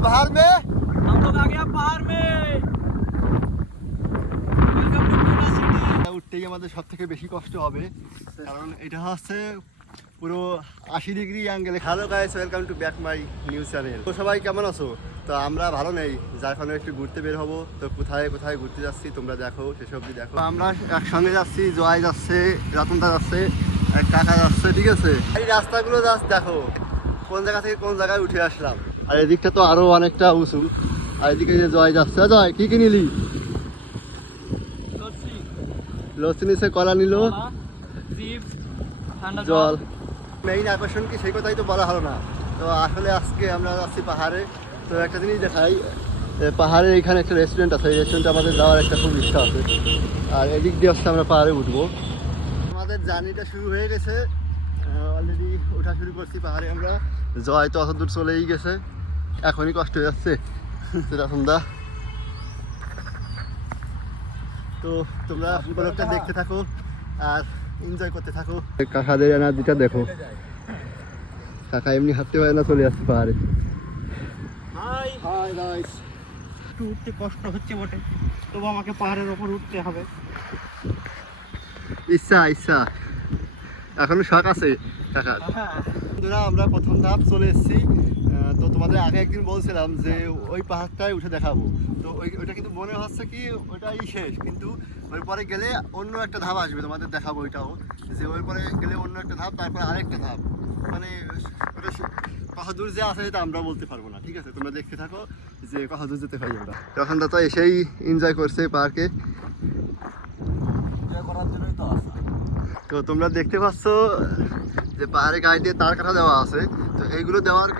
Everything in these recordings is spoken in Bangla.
बाहर में, हम लोग आ गया पहाड़ में। Welcome to Poona city. উঠতেই আমাদের সবথেকে বেশি কষ্ট হবে, কারণ এটা হচ্ছে পুরো 80 ডিগ্রি অ্যাঙ্গেলে। Hello guys, welcome to back my new channel. তো সবাই কেমন আছো? তো আমরা ভালো নেই, যার কারণে একটু ঘুরতে বের হবো। তো কোথায় কোথায় ঘুরতে যাচ্ছি তোমরা দেখো, সেসব দেখো। আমরা একসঙ্গে যাচ্ছি, জয় যাচ্ছে, রতনদা যাচ্ছে, আর কাকা যাচ্ছে, ঠিক আছে? এই রাস্তাগুলো জাস্ট দেখো, কোন জায়গা থেকে কোন জায়গায় উঠে আসলাম। আর এদিকটা তো আরো অনেকটা উঁচু। আর এদিকে যে জয় যাচ্ছে, জয় কি কি নিলি? লস্যি নিচে, কলা নিল, জল। মেইন আকর্ষণ কি সেই কথাই তো বলা হলো না। তো আসলে আজকে আমরা যাচ্ছি পাহাড়ে। তো একটা জিনিস দেখাই, পাহাড়ে এখানে একটা রেস্টুরেন্ট আছে, এই রেস্টুরেন্টে আমাদের যাওয়ার একটা খুব ইচ্ছা আছে। আর এদিক দিয়ে হচ্ছে আমরা পাহাড়ে উঠবো। আমাদের জার্নিটা শুরু হয়ে গেছে, অলরেডি ওঠা শুরু করছি পাহাড়ে আমরা। জয় তো অত দূর চলেই গেছে, এখনই কষ্ট হয়ে যাচ্ছে সন্ধ্যা। তো তোমরা ব্লগটা দেখতে থাকো আর এনজয় করতে থাকো। কাকাদের এনার্জিটা দেখো, কাকা এমনি হাঁটতে পারে না, চলে আসছে পাহাড়ে। High hi guys. একটু উঠতে কষ্ট হচ্ছে বটে, তবু আমাকে পাহাড়ের ওপর উঠতে হবে। ইচ্ছা ইচ্ছা, এখনো শখ আছে কাকার। বন্ধুরা, আমরা প্রথম ধাপ চলে এসেছি। তো তোমাদের আগে একদিন বলছিলাম যে ওই পাহাড়টায় উঠে দেখাবো। তো ওইটা কিন্তু মনে হচ্ছে কি ওইটাই শেষ, কিন্তু ওই পরে গেলে অন্য একটা ধাপ আসবে, তোমাদের দেখাবো ওইটাও। যে ওই পরে গেলে অন্য একটা ধাপ, তারপরে আরেকটা ধাপ, মানে ওটা কত দূর যে আছে এটা আমরা বলতে পারবো না, ঠিক আছে? তোমরা দেখতে থাকো যে কত দূর যেতে পারি আমরা। তখন তো এসেই এনজয় করছে পার্কে, এনজয় করার জন্যই তো আসা। তো তোমরা দেখতে পাচ্ছ যে পাহাড়ে গায়ে দিয়ে তার কাটা দেওয়া আছে। তো এগুলো দেওয়ার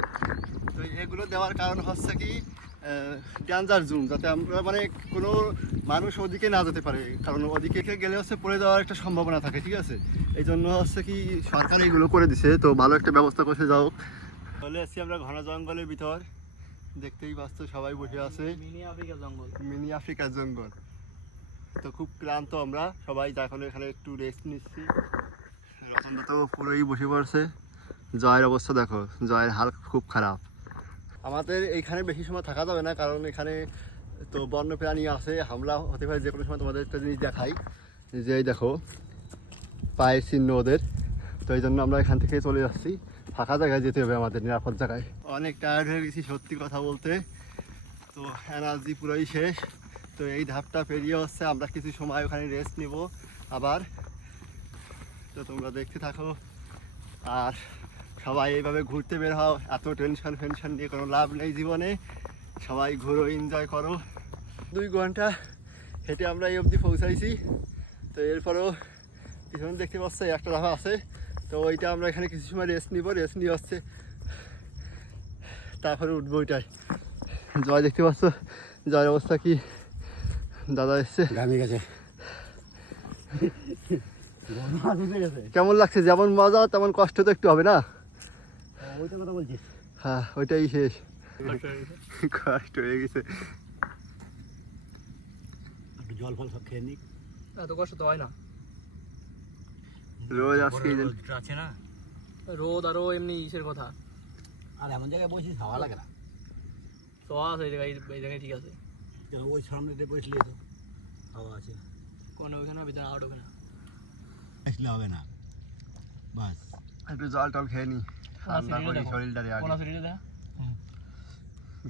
কারণ হচ্ছে কি ডেঞ্জার জোন, যাতে আমরা মানে কোনো মানুষ ওদিকে না যেতে পারে, কারণ ওদিকে গেলে হচ্ছে পড়ে যাওয়ার একটা সম্ভাবনা থাকে, ঠিক আছে? এই জন্য হচ্ছে কি সরকার এগুলো করে দিছে, তো ভালো একটা ব্যবস্থা করছে। যাও, চলে এসেছি আমরা ঘন জঙ্গলের ভিতর, দেখতেই পাচ্ছ সবাই বসে আছে। মিনি আফ্রিকা জঙ্গল, মিনি আফ্রিকার জঙ্গল। তো খুব ক্লান্ত আমরা সবাই, এখন এখানে একটু রেস্ট নিচ্ছি। রতনদা তো পুরোই বসে পড়ছে। জয়ের অবস্থা দেখো, জয়ের হাল খুব খারাপ। আমাদের এইখানে বেশি সময় থাকা যাবে না, কারণ এখানে তো বন্য প্রাণী আছে, হামলা হতে পারে যে কোনো সময়। তোমাদের একটা জিনিস দেখাই, যে এই দেখো পায়ের চিহ্ন ওদের। তো এই জন্য আমরা এখান থেকে চলে যাচ্ছি, ফাঁকা জায়গায় যেতে হবে আমাদের, নিরাপদ জায়গায়। অনেক টায়ার্ড হয়ে গেছি সত্যি কথা বলতে, তো এনার্জি পুরোই শেষ। তো এই ধাপটা পেরিয়ে হচ্ছে আমরা কিছু সময় ওখানে রেস্ট নিব আবার। তো তোমরা দেখতে থাকো আর সবাই এইভাবে ঘুরতে বের হও। এত টেনশন নিয়ে কোনো লাভ নেই জীবনে, সবাই ঘুরো, এনজয় করো। 2 ঘন্টা হেঁটে আমরা এই অবধি পৌঁছাইছি। তো এরপরও পিছনে দেখতে পাচ্ছ একটা ধাপ আছে, তো ওইটা আমরা এখানে কিছু সময় রেস্ট নিয়ে হচ্ছে তারপরে উঠবো ওইটাই। জয় দেখতে পাচ্ছ, জয়ের অবস্থা কি? দাদা এসছে, কেমন লাগছে? যেমন মজা তেমন কষ্ট তো একটু হবে না? ওইটা কথা বলছিস? হ্যাঁ, ওইটাই শেষ, কষ্ট হয়ে গেছে। একটু জল ফল সব খেয়ে নিক, এত কষ্ট তো হয় না। রোদ আজকে আছে না, রোদ আরো এমনি ইসের কথা। আর এমন জায়গায় বসিস হাওয়া লাগে না, তো আছে এই জায়গায় ঠিক আছে। ওই সামনেতে বসলে তো হাওয়া আছে, কোন ওইখানে ভিতরে আউট হবে না, আসলে হবে না। বাস একটু জল টল খেয়ে নি, ঠান্ডা করে শরীরটা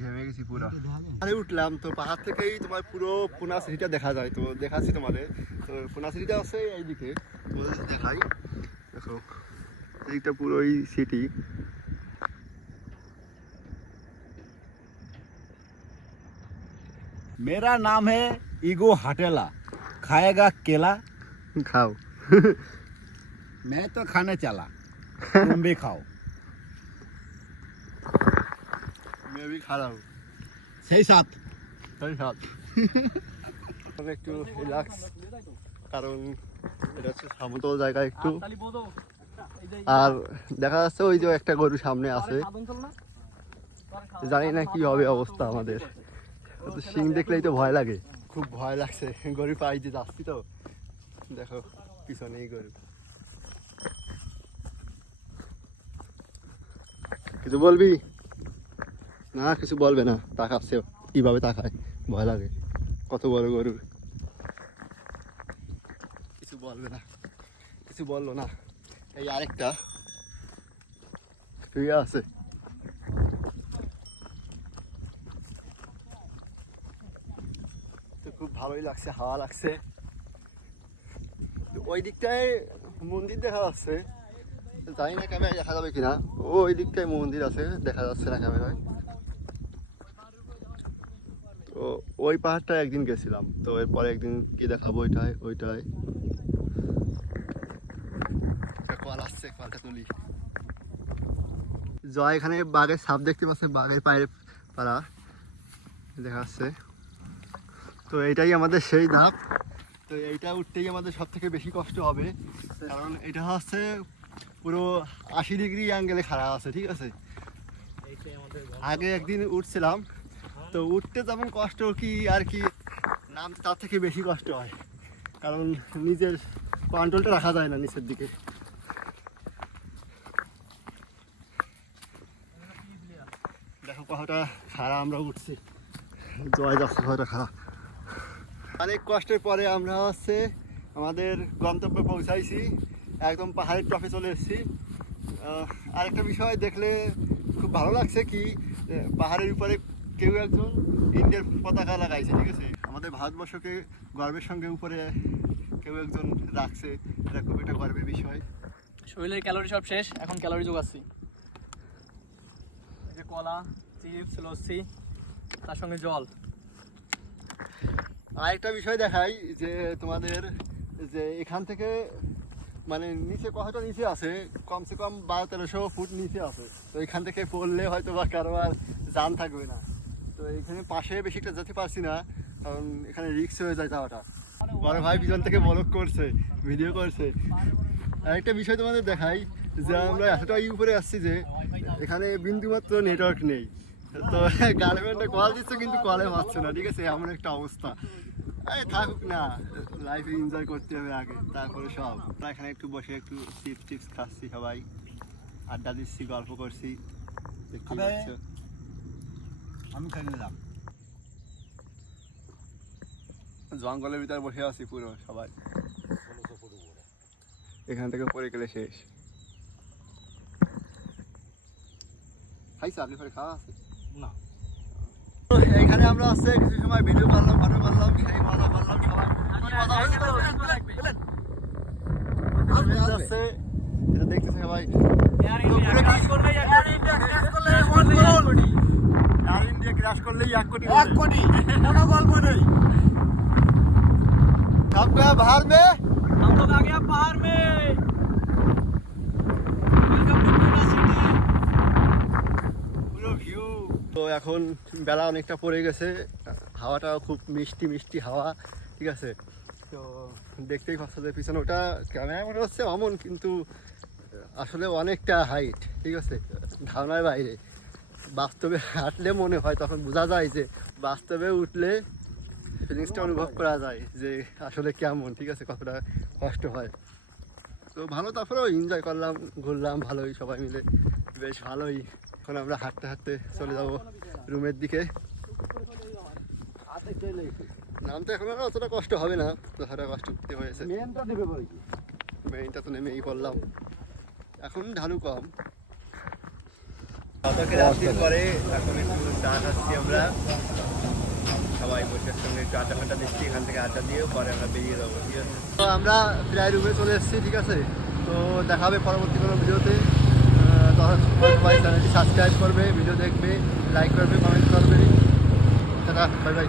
ঘেমে গেছি পুরো। আরে উঠলাম তো পাহাড় থেকেই তোমার পুরো পুনা সিটিটা দেখা যায়। তো দেখাচ্ছি তোমাদের, তো পুনা সিটিটা আছে এইদিকে, দেখাই। দেখো এইটা পুরোই সিটি। मेरा नाम है ईगो हटेला, खाएगा केला? खाओ। मैं तो खाने चला, तुम भी खाओ। मैं भी खा रहा हूँ, सही साथ सही साथ। একটু রিল্যাক্স, কারণ এটা হচ্ছে সমতল জায়গা একটু। আর দেখা যাচ্ছে ওই যে একটা গরু সামনে আছে, জানি না কি হবে অবস্থা আমাদের। সিং দেখলেই তো ভয় লাগে, খুব ভয় লাগছে। গরু পাই দিয়ে যাচ্ছি তো, দেখো পিছনেই গরু। কিছু বলবি না কিছু বলবে না, তাকাচ্ছে কিভাবে তাকায়, ভয় লাগে, কত বড় গরু। কিছু বলবে না, কিছু বললো না। এই আরেকটা শুয়ে আছে। তো খুব ভালোই লাগছে, হাওয়া লাগছে। তো ওই দিকটায় মন্দির দেখা যাচ্ছে, জানি না ক্যামেরায় দেখা যাবে কিনা। ওই দিকটায় মন্দির আছে, দেখা যাচ্ছে না ক্যামেরায়। তো ওই পাহাড়টায় একদিন গেছিলাম, তো এরপরে একদিন কি দেখাবো ওইটায় কল আসছে, কলটা তুলি। জয় এখানে বাঘের সাপ দেখতে পাচ্ছে, বাঘের পায়ের পাড়া দেখা যাচ্ছে। তো এইটাই আমাদের সেই ধাপ। তো এইটা উঠতেই আমাদের সব থেকে বেশি কষ্ট হবে, কারণ এটা হচ্ছে পুরো 80 ডিগ্রি অ্যাঙ্গেলে খাড়া আছে, ঠিক আছে। আগে একদিন উঠছিলাম, তো উঠতে যেমন কষ্ট কি আর কি, নামতে তার থেকে বেশি কষ্ট হয়, কারণ নিজের কন্ট্রোলটা রাখা যায় না নিচের দিকে। দেখো কতটা খাড়া আমরা উঠছি, জয় যাচ্ছে কতটা খাড়া। অনেক কষ্টের পরে আমরা হচ্ছে আমাদের গন্তব্যে পৌঁছাইছি, একদম পাহাড়ের টপে চলে এসেছি। আরেকটা বিষয় দেখলে খুব ভালো লাগছে কি, পাহাড়ের উপরে কেউ একজন ইন্ডিয়ার পতাকা লাগাইছে, ঠিক আছে। আমাদের ভারতবর্ষকে গর্বের সঙ্গে উপরে কেউ একজন রাখছে, এটা খুব একটা গর্বের বিষয়। শরীরের ক্যালোরি সব শেষ, এখন ক্যালোরি যোগাচ্ছি। এই যে কলা, চিপস, লস্যি, তার সঙ্গে জল। আরেকটা বিষয় দেখাই যে তোমাদের, যে এখান থেকে মানে নিচে কতটা নিচে আছে, কমসে কম 1200-1300 ফুট নিচে আছে। তো এখান থেকে পড়লে হয়তো বা কারো আর জান থাকবে না। তো এখানে পাশে বেশি একটা যেতে পারছি না, কারণ এখানে রিস্ক হয়ে যায় যাওয়াটা। বড় ভাই পিছন থেকে ব্লগ করছে, ভিডিও করছে। আরেকটা বিষয় তোমাদের দেখাই, যে আমরা এতটাই উপরে আসছি যে এখানে বিন্দুমাত্র নেটওয়ার্ক নেই। তো গার্লফ্রেন্ডে কল দিচ্ছে কিন্তু কলে পাচ্ছে না, ঠিক আছে, এমন একটা অবস্থা। এই থাকুক না, লাইফে এনজয় করতে হবে আগে, তারপরে সব। আমরা এখানে একটু বসে একটু চিপস খাচ্ছি, সবাই আড্ডা দিচ্ছি, গল্প করছি, দেখতে পাচ্ছ। আমি খাই নিলাম। জঙ্গলের ভিতরে বসে আছি পুরো সবাই, এখান থেকে পরে গেলে শেষ। খাইছে আপনি, পরে খাওয়া আছে না, এইখানে আমরা আসছে কিছু সময় ভিডিও করলাম, ফটো করলাম, সেই মজা করলাম সবাই। এটা দেখতেছে সবাই, এয়ার ইন্ডিয়া ক্র্যাশ করলেই 1 কোটি, 1 কোটি, কোনো গল্প নেই। সব গয়া बाहर में, हम लोग आ गया पहाड़ में। Welcome to Poona city. পুরো ভিউ। তো এখন বেলা অনেকটা পড়ে গেছে, হাওয়াটা খুব মিষ্টি মিষ্টি হাওয়া, ঠিক আছে। তো দেখতেই পাচ্ছ যে পিছনে ওটা ক্যামেরা মনে হচ্ছে অমন, কিন্তু আসলে অনেকটা হাইট, ঠিক আছে, ধারণার বাইরে। বাস্তবে হাঁটলে মনে হয়, তখন বোঝা যায় যে বাস্তবে উঠলে ফিলিংসটা অনুভব করা যায় যে আসলে কেমন, ঠিক আছে, কতটা কষ্ট হয়। তো ভালো, তারপরেও এনজয় করলাম, ঘুরলাম ভালোই সবাই মিলে, বেশ ভালোই। এখন আমরা হাঁটতে হাঁটতে চলে যাব রুমের দিকে। নামতে এখন আর অতটা কষ্ট হবে না, যতটা কষ্ট উঠতে হয়েছে। মেনটা দেবে বলে কি, মেইনটা তো নেমেই পড়লাম, এখন ঢালু কম। রাত্রির পরে এখন একটু চা খাচ্ছি আমরা সবাই বসে, সঙ্গে একটু আড্ডা ফাড্ডা দিচ্ছি, এখান থেকে আড্ডা দিয়ে পরে আমরা বেরিয়ে যাবো, ঠিক আছে। তো আমরা প্রায় রুমে চলে এসেছি, ঠিক আছে। তো দেখা হবে পরবর্তী কোনো ভিডিওতে। সবাই চ্যানেলটি সাবস্ক্রাইব করবে, ভিডিও দেখবে, লাইক করবে, কমেন্ট করবে। Tata, bye bye.